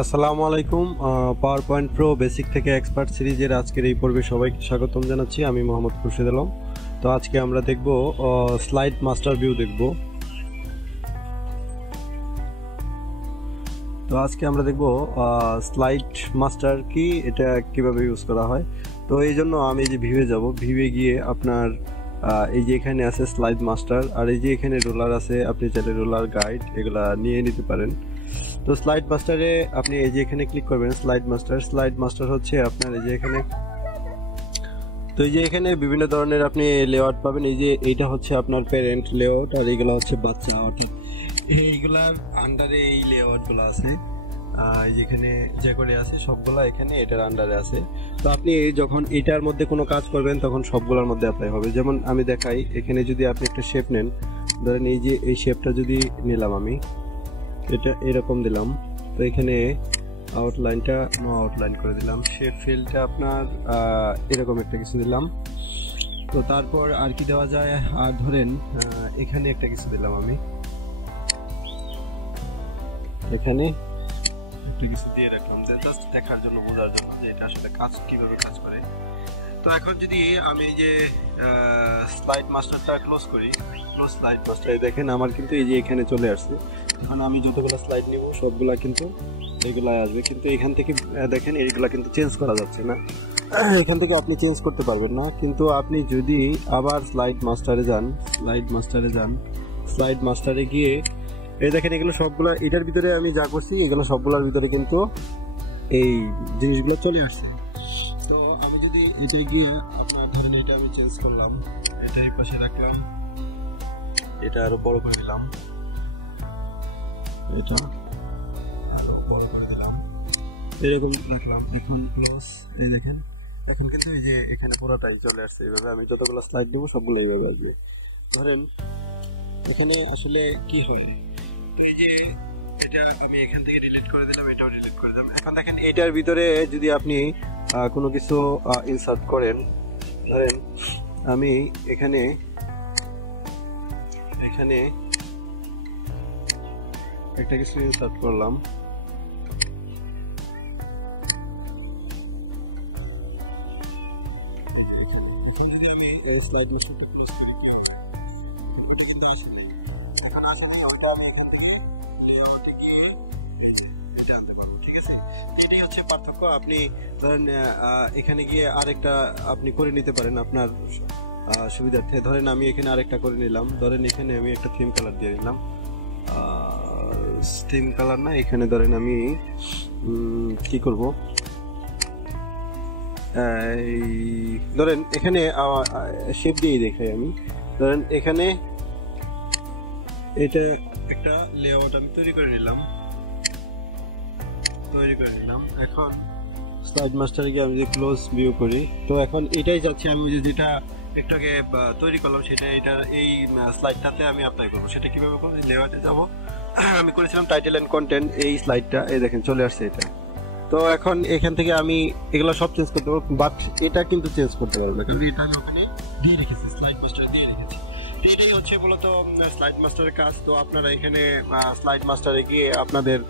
আসসালামু আলাইকুম। Power point pro basic থেকে এক্সপার্ট সিরিজের আজকের এই পর্বে সবাইকে স্বাগতম জানাচ্ছি। আমি মোহাম্মদ খুরশিদ আলম। তো আজকে আমরা দেখব স্লাইড মাস্টার ভিউ দেখব। তো আজকে আমরা দেখব স্লাইড মাস্টার কি, এটা কিভাবে ইউজ করা হয়। তো এই জন্য আমি যে ভিউয়ে যাব, ভিউয়ে গিয়ে আপনার এই যে এখানে আছে স্লাইড মাস্টার, আর এই যে এখানে রোলার আছে, আপনি চাইলে রোলার গাইড এগুলা নিয়ে নিতে পারেন। তো স্লাইড মাস্টারে আপনি এই যে এখানে ক্লিক করবেন, স্লাইড মাস্টার হচ্ছে আপনার এই যে এখানে। তো এই যে এখানে বিভিন্ন ধরনের আপনি লেআউট পাবেন। এই যে এইটা হচ্ছে আপনার প্যারেন্ট লেআউট, আর এইগুলা হচ্ছে বাচ্চা, অর্থাৎ এইগুলার আন্ডারে এই লেআউটগুলো আছে। যেখানে যে করে আছে সবগুলা এখানে এটার আন্ডারে আছে। তো আপনি যখন এটার মধ্যে কোনো কাজ করবেন তখন সবগুলোর মধ্যে অ্যাপ্লাই হবে। যেমন আমি দেখাই, এখানে যদি আপনি একটা শেপ নেন, ধরেন এই যে এই শেপটা যদি নিলাম আমি, এটা এরকম দিলাম, তো এখানে আউটলাইনটা নো আউটলাইন করে দিলাম, শেপ ফিলটা আপনার এরকম একটা কিছু দিলাম। তো তারপর আর কি দেওয়া যায়, আর ধরেন এখানে একটা কিছু দিলাম আমি, এখানে একটা কিছু দিয়ে রাখলাম, জাস্ট দেখার জন্য, বোঝার জন্য যে এটা আসলে কাজ কিভাবে কাজ করে। তো এখন যদি আমি এই যে স্লাইড মাস্টারটা ক্লোজ করি, ক্লোজ স্লাইড মাস্টারে দেখেন আমার কিন্তু এই যে এখানে চলে আসছে। এখন আমি যতগুলো স্লাইড নিব সবগুলা কিন্তু এগুলাই আসবে, কিন্তু এখান থেকে দেখেন এইগুলা কিন্তু চেঞ্জ করা যাচ্ছে না, এখান থেকে আপনি চেঞ্জ করতে পারবেন না। কিন্তু আপনি যদি আবার স্লাইড মাস্টারে গিয়ে এই দেখেন এগুলো সবগুলা, এটার ভিতরে আমি যা করছি এগুলো সবগুলোর ভিতরে কিন্তু এই জিনিসগুলো চলে আসছে। তো আমি যদি এটাই গিয়ে আপনার ধরেন এটা আমি চেঞ্জ করলাম, এটা এই পাশে রাখলাম, এটা আরো বড় করে দিলাম, এটা আরো বড় করে দিলাম, এরকম রাখলাম। এখন ক্লোজ, এই দেখেন এখন কিন্তু এই যে এখানে পুরোটাই চলে আসছে এইভাবে। আমি যতগুলো স্লাইড দিব সবগুলো এইভাবে আসবে। ধরেন এখানে আসলে কি হয়, তো এই যে এটা আমি এখান থেকে ডিলিট করে দিলাম, এটাও ডিলিট করে দিলাম। এখন দেখেন এটার ভিতরে যদি আপনি কোনো কিছু ইনসার্ট করেন, ধরেন আমি এখানে একটা কিছু ইনসার্ট করলাম, এই স্লাইড মাস্টারটা ক্লোজ করে দিই, ওটা কিন্তু আসলে এখন আসলে ওটা আমি এখান থেকে লেআউটে গিয়ে এই যে এটা আনতে পারবো। ঠিক আছে, এটাই হচ্ছে পার্থক্য। আপনি ধরেন এখানে গিয়ে আরেকটা আপনি করে নিতে পারেন আপনার সুবিধার্থে। ধরেন আমি এখানে আরেকটা করে নিলাম, ধরেন এখানে আমি একটা থিম কালার দিয়ে নিলাম, থিম কালার না, এখানে ধরেন আমি কি করব, ধরেন এখানে শেপ দিয়ে দেখাই আমি। ধরেন এখানে এটা একটা লেআউট আমি তৈরি করে নিলাম। এখন স্লাইড মাস্টারে গিয়ে আমি যদি ক্লোজ ভিউ করি, তো এখন এটাই যাচ্ছে, আমি যেটা একটু আগে তৈরি করলাম সেটা এটার এই স্লাইডটাতে আমি অ্যাপ্লাই করবো। সেটা কিভাবে করবো, লেআউটে যাব, আমি করেছিলাম টাইটেল এন্ড কন্টেন্ট, এই স্লাইডটা এই দেখেন চলে আসছে এটা। তো এখন এখান থেকে আমি এগুলো সব চেঞ্জ করতে পারবো, বাট এটা কিন্তু চেঞ্জ করতে পারবো না, কারণ এটা আমি ওখানে দিয়ে রেখেছি, স্লাইড মাস্টারে দিয়ে রেখেছি। তো এটাই হচ্ছে মূলত স্লাইড মাস্টারের কাজ। তো আপনারা এখানে স্লাইড মাস্টারে গিয়ে আপনাদের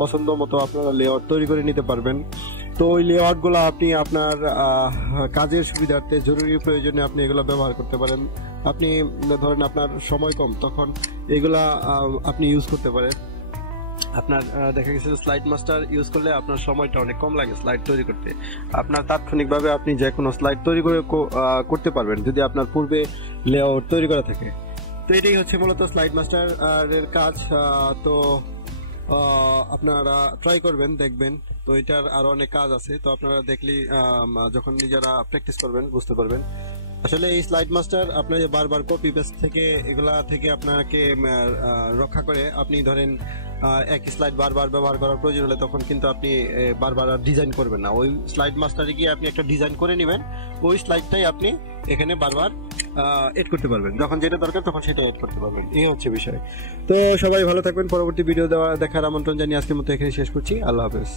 পছন্দ মতো আপনারা লেআউট তৈরি করে নিতে পারবেন। তো ওই লেআউটগুলো আপনি আপনার কাজের সুবিধার্থে, জরুরি প্রয়োজনে আপনি এগুলো ব্যবহার করতে পারেন। আপনি ধরেন আপনার সময় কম, তখন এগুলা আপনি ইউজ করতে পারেন। আপনার দেখা গেছে স্লাইড মাস্টার ইউজ করলে আপনার সময়টা অনেক কম লাগে স্লাইড তৈরি করতে। আপনার তাৎক্ষণিকভাবে আপনি যে কোনো স্লাইড তৈরি করে করতে পারবেন যদি আপনার পূর্বে লেআউট তৈরি করা থাকে। তো এটাই হচ্ছে মূলত স্লাইড মাস্টার এর কাজ। তো আপনারা ট্রাই করবেন, দেখবেন। তো এটার আরো অনেক কাজ আছে, তো আপনারা দেখলে যখন নিজেরা প্র্যাকটিস করবেন বুঝতে পারবেন। আসলে এই স্লাইড মাস্টার আপনার বারবার কপি পেস্ট থেকে এগুলা থেকে আপনাকে রক্ষা করে। আপনি ধরেন এক স্লাইড বারবার ব্যবহার করার প্রয়োজন হলে তখন কিন্তু আপনি বারবার আর ডিজাইন করবেন না, ওই স্লাইড মাস্টারে গিয়ে আপনি একটা ডিজাইন করে নেবেন, ওই স্লাইডটাই আপনি এখানে বারবার এড করতে পারবেন, যখন যেটা দরকার তখন সেটা এড করতে পারবেন। এই হচ্ছে বিষয়। তো সবাই ভালো থাকবেন, পরবর্তী ভিডিও দেখার আমন্ত্রণ জানিয়ে আজকের মতো এখানে শেষ করছি। আল্লাহ হাফেজ।